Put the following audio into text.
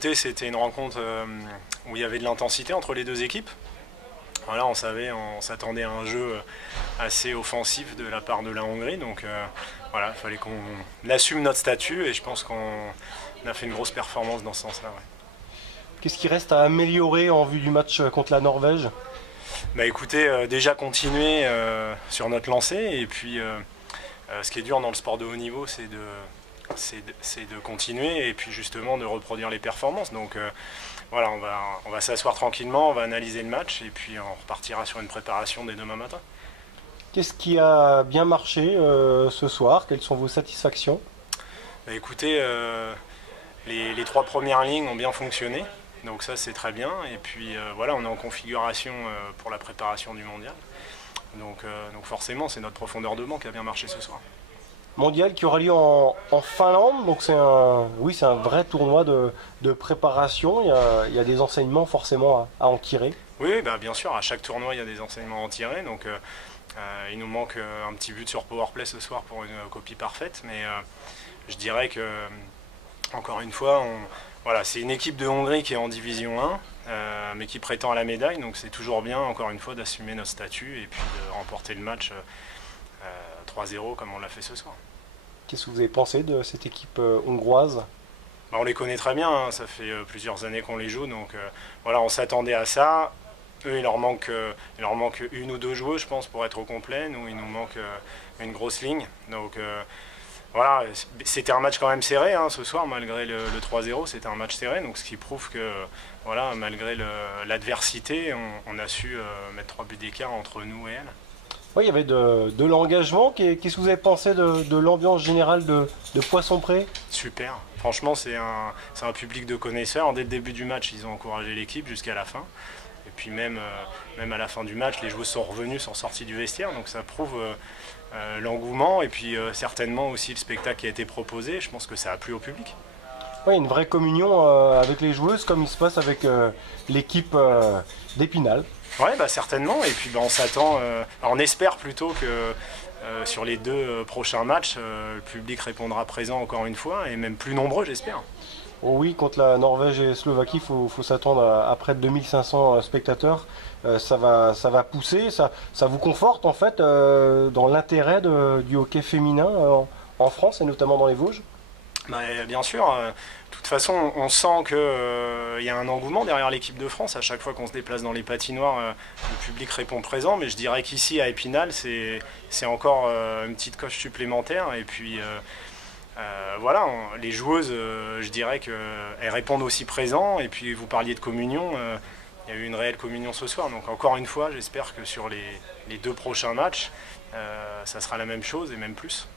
écoutez, c'était une rencontre où il y avait de l'intensité entre les deux équipes. Voilà, on s'attendait à un jeu assez offensif de la part de la Hongrie, donc voilà, il fallait qu'on assume notre statut et je pense qu'on a fait une grosse performance dans ce sens-là. Ouais. Qu'est-ce qui reste à améliorer en vue du match contre la Norvège? Bah écoutez, déjà continuer sur notre lancée et puis ce qui est dur dans le sport de haut niveau, c'est de continuer et puis justement de reproduire les performances. Donc voilà, on va s'asseoir tranquillement, on va analyser le match et puis on repartira sur une préparation dès demain matin. Qu'est-ce qui a bien marché ce soir? Quelles sont vos satisfactions? Bah écoutez, les trois premières lignes ont bien fonctionné, donc ça c'est très bien. Et puis voilà, on est en configuration pour la préparation du mondial. Donc forcément, c'est notre profondeur de banc qui a bien marché ce soir. Mondial qui aura lieu en Finlande, donc c'est un vrai tournoi de préparation. Il y a des enseignements forcément à en tirer. Oui, bah bien sûr, à chaque tournoi il y a des enseignements à en tirer. Donc il nous manque un petit but sur Powerplay ce soir pour une copie parfaite, mais je dirais que encore une fois, voilà, c'est une équipe de Hongrie qui est en division 1, mais qui prétend à la médaille, donc c'est toujours bien, encore une fois, d'assumer notre statut et puis de remporter le match 3-0 comme on l'a fait ce soir. Qu'est-ce que vous avez pensé de cette équipe hongroise? Bah, on les connaît très bien, hein, ça fait plusieurs années qu'on les joue, donc voilà, on s'attendait à ça. Eux, il leur manque une ou deux joueuses, je pense, pour être au complet. Nous, il nous manque une grosse ligne. Donc voilà, c'était un match quand même serré hein, ce soir, malgré le 3-0, c'était un match serré. Donc ce qui prouve que voilà, malgré l'adversité, on a su mettre 3 buts d'écart entre nous et elles. Oui, il y avait de l'engagement. Qu'est-ce que vous avez pensé de l'ambiance générale de Poisson-Pré? Super. Franchement, c'est un public de connaisseurs. Dès le début du match, ils ont encouragé l'équipe jusqu'à la fin. Et puis même à la fin du match, les joueurs sont revenus, sont sortis du vestiaire. Donc ça prouve l'engouement et puis certainement aussi le spectacle qui a été proposé. Je pense que ça a plu au public. Oui, une vraie communion avec les joueuses comme il se passe avec l'équipe d'Épinal. Oui, bah, certainement. Et puis bah, on espère plutôt que sur les deux prochains matchs, le public répondra présent encore une fois et même plus nombreux, j'espère. Oh oui, contre la Norvège et la Slovaquie, faut s'attendre à près de 2500 spectateurs. Ça va pousser, ça vous conforte en fait dans l'intérêt du hockey féminin en France et notamment dans les Vosges? Bah, bien sûr, de toute façon, on sent qu'il y a un engouement derrière l'équipe de France. À chaque fois qu'on se déplace dans les patinoires, le public répond présent. Mais je dirais qu'ici, à Épinal, c'est encore une petite coche supplémentaire. Et puis, voilà, les joueuses, je dirais qu'elles répondent aussi présent. Et puis, vous parliez de communion. Il y a eu une réelle communion ce soir. Donc, encore une fois, j'espère que sur les deux prochains matchs, ça sera la même chose et même plus.